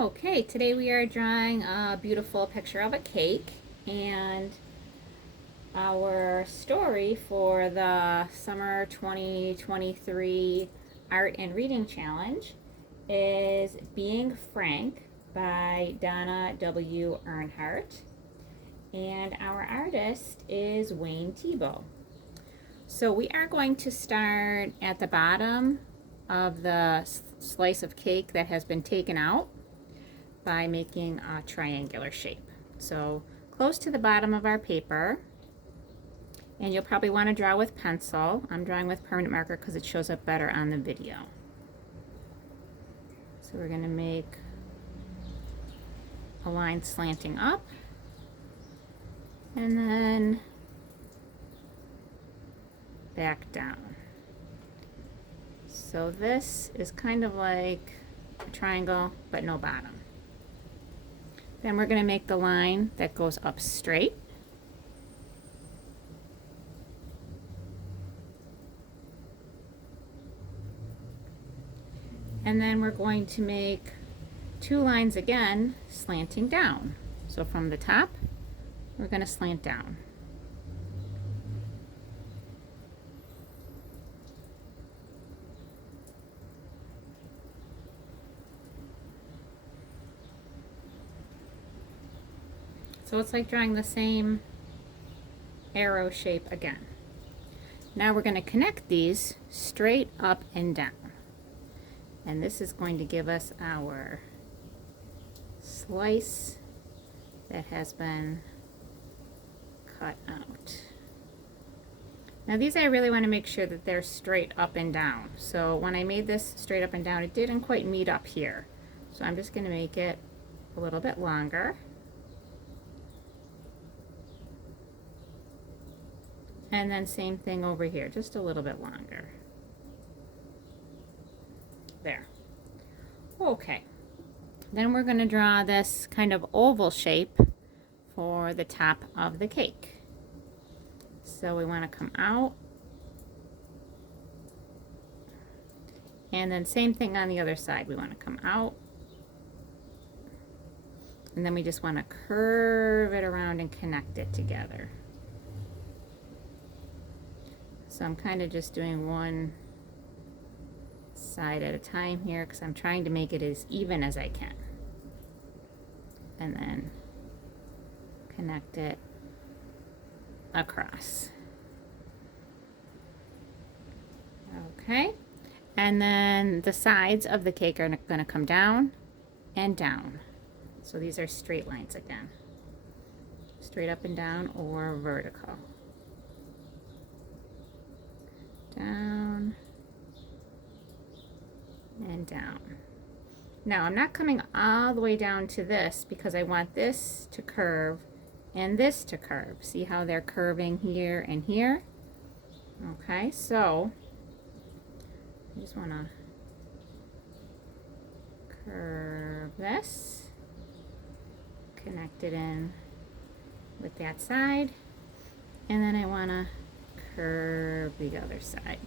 Okay, today we are drawing a beautiful picture of a cake, and our story for the summer 2023 art and reading challenge is Being Frank by Donna W. Earnhardt, and our artist is Wayne Thiebaud. So we are going to start at the bottom of the slice of cake that has been taken out by making a triangular shape. So close to the bottom of our paper, and you'll probably want to draw with pencil. I'm drawing with permanent marker because it shows up better on the video. So we're going to make a line slanting up, and then back down. So this is kind of like a triangle, but no bottom. Then we're going to make the line that goes up straight. And then we're going to make two lines again slanting down. So from the top, we're going to slant down. So it's like drawing the same arrow shape again. Now we're going to connect these straight up and down. And this is going to give us our slice that has been cut out. Now these I really want to make sure that they're straight up and down. So when I made this straight up and down, it didn't quite meet up here. So I'm just going to make it a little bit longer. And then same thing over here, just a little bit longer. There. Okay. Then we're going to draw this kind of oval shape for the top of the cake. So we want to come out. And then same thing on the other side. We want to come out. And then we just want to curve it around and connect it together. So I'm kind of just doing one side at a time here because I'm trying to make it as even as I can. And then connect it across. Okay. And then the sides of the cake are going to come down and down. So these are straight lines again. Straight up and down or vertical. Down and down. Now I'm not coming all the way down to this because I want this to curve and this to curve. See how they're curving here and here? Okay, so I just want to curve this, connect it in with that side, and then I want to curve the other side,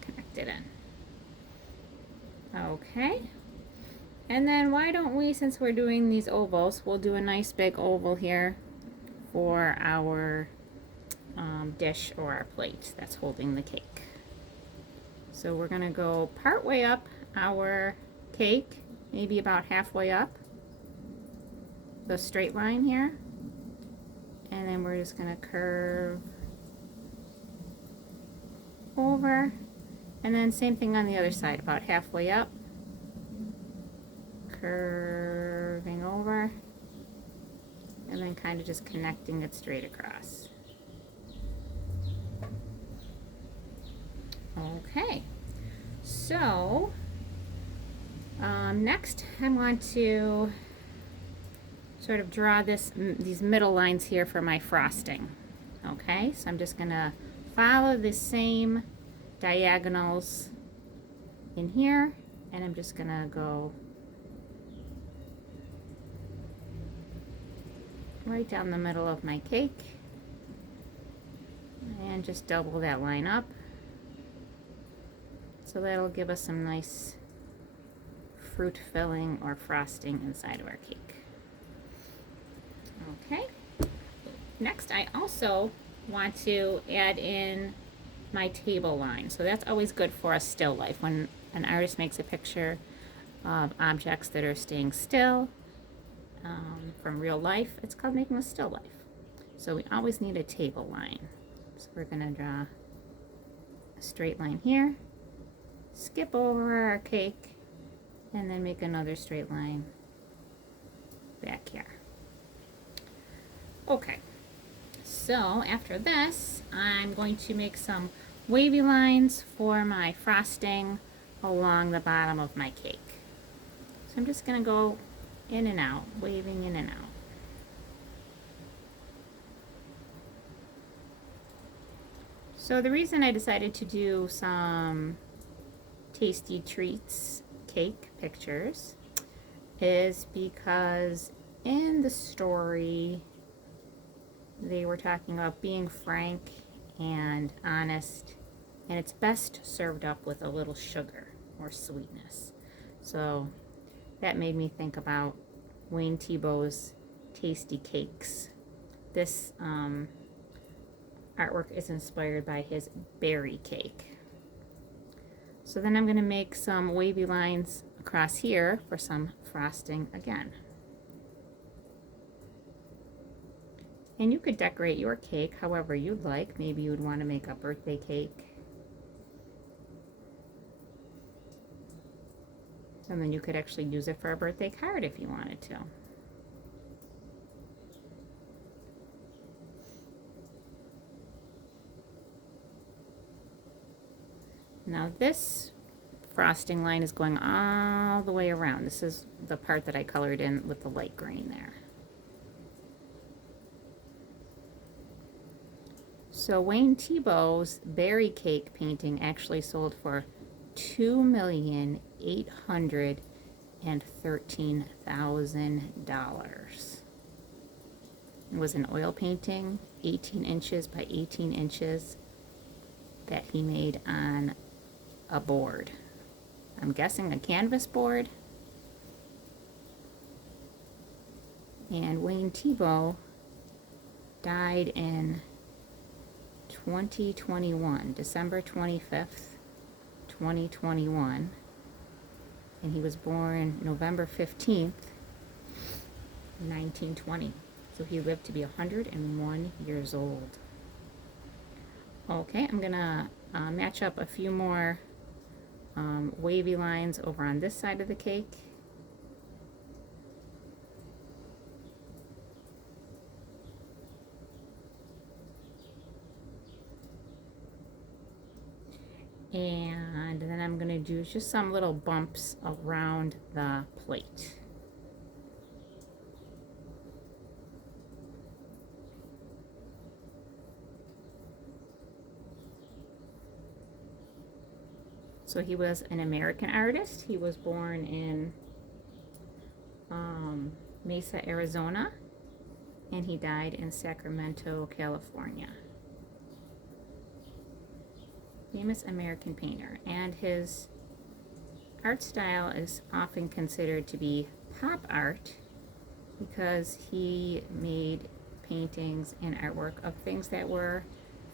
connect it in. Okay, and then why don't we, since we're doing these ovals, we'll do a nice big oval here for our dish or our plate that's holding the cake. So we're going to go part way up our cake, maybe about halfway up the straight line here, and then we're just going to curve over, and then same thing on the other side, about halfway up, curving over, and then kind of just connecting it straight across. Okay, so next I want to sort of draw these middle lines here for my frosting. Okay, so I'm just going to follow the same diagonals in here, and I'm just going to go right down the middle of my cake and just double that line up. So that'll give us some nice fruit filling or frosting inside of our cake. Okay. Next, I also want to add in my table line. So that's always good for a still life. When an artist makes a picture of objects that are staying still from real life, it's called making a still life. So we always need a table line. So we're going to draw a straight line here, skip over our cake, and then make another straight line back here. Okay, so after this, I'm going to make some wavy lines for my frosting along the bottom of my cake. So I'm just going to go in and out, waving in and out. So the reason I decided to do some Tasty Treats cake pictures is because in the story they were talking about being frank and honest, and it's best served up with a little sugar or sweetness. So that made me think about Wayne Thiebaud's Tasty Cakes. This artwork is inspired by his berry cake. So then I'm going to make some wavy lines across here for some frosting again. And you could decorate your cake however you'd like. Maybe you would want to make a birthday cake. And then you could actually use it for a birthday card if you wanted to. Now this frosting line is going all the way around. This is the part that I colored in with the light green there. So Wayne Thiebaud's berry cake painting actually sold for $2,813,000. It was an oil painting, 18 inches by 18 inches, that he made on a board. I'm guessing a canvas board. And Wayne Thiebaud died in 2021, December 25th, 2021. And he was born November 15th, 1920. So he lived to be 101 years old. Okay, I'm gonna match up a few more wavy lines over on this side of the cake. And then I'm going to do just some little bumps around the plate. So he was an American artist. He was born in Mesa, Arizona, and he died in Sacramento, California. Famous American painter, and his art style is often considered to be pop art because he made paintings and artwork of things that were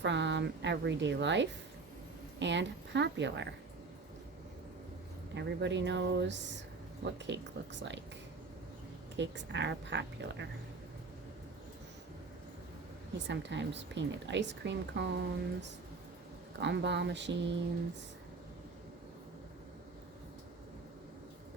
from everyday life and popular. Everybody knows what cake looks like. Cakes are popular. He sometimes painted ice cream cones, gumball machines,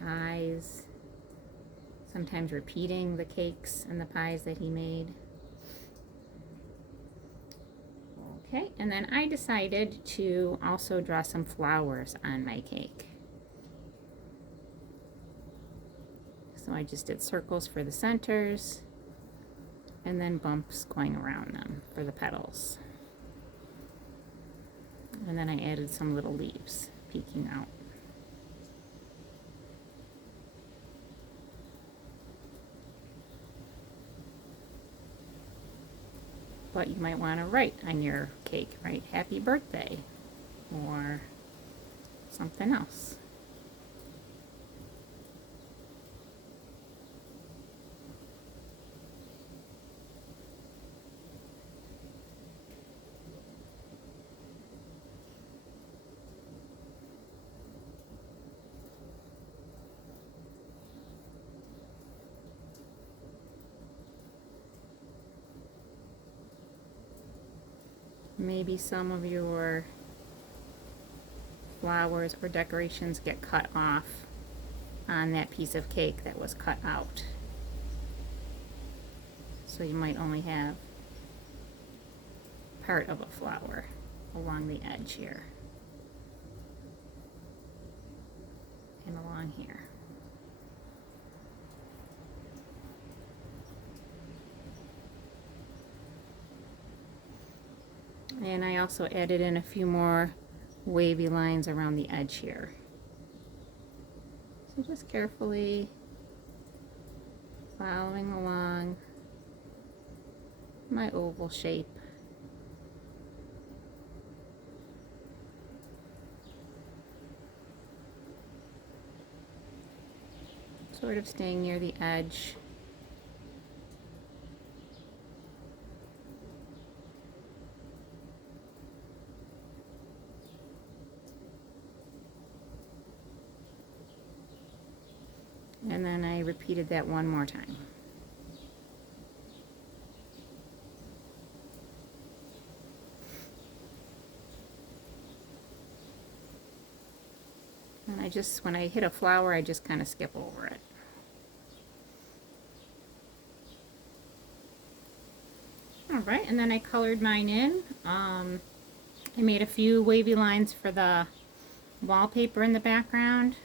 pies, sometimes repeating the cakes and the pies that he made. Okay, and then I decided to also draw some flowers on my cake. So I just did circles for the centers and then bumps going around them for the petals. And then I added some little leaves peeking out. But you might want to write on your cake, right? Happy birthday, or something else. maybe some of your flowers or decorations get cut off on that piece of cake that was cut out. So you might only have part of a flower along the edge here and along here. And I also added in a few more wavy lines around the edge here. So just carefully following along my oval shape. Sort of staying near the edge. And then I repeated that one more time. And I just, when I hit a flower, I just kind of skip over it. Alright, and then I colored mine in. I made a few wavy lines for the wallpaper in the background.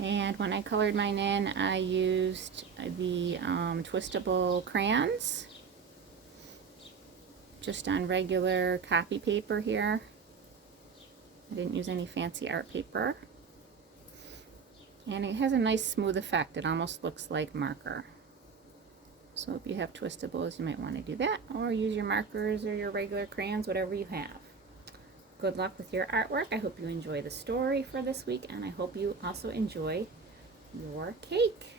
And when I colored mine in, I used the twistable crayons, just on regular copy paper here. I didn't use any fancy art paper. And it has a nice smooth effect. It almost looks like marker. So if you have twistables, you might want to do that, or use your markers or your regular crayons, whatever you have. Good luck with your artwork. I hope you enjoy the story for this week, and I hope you also enjoy your cake.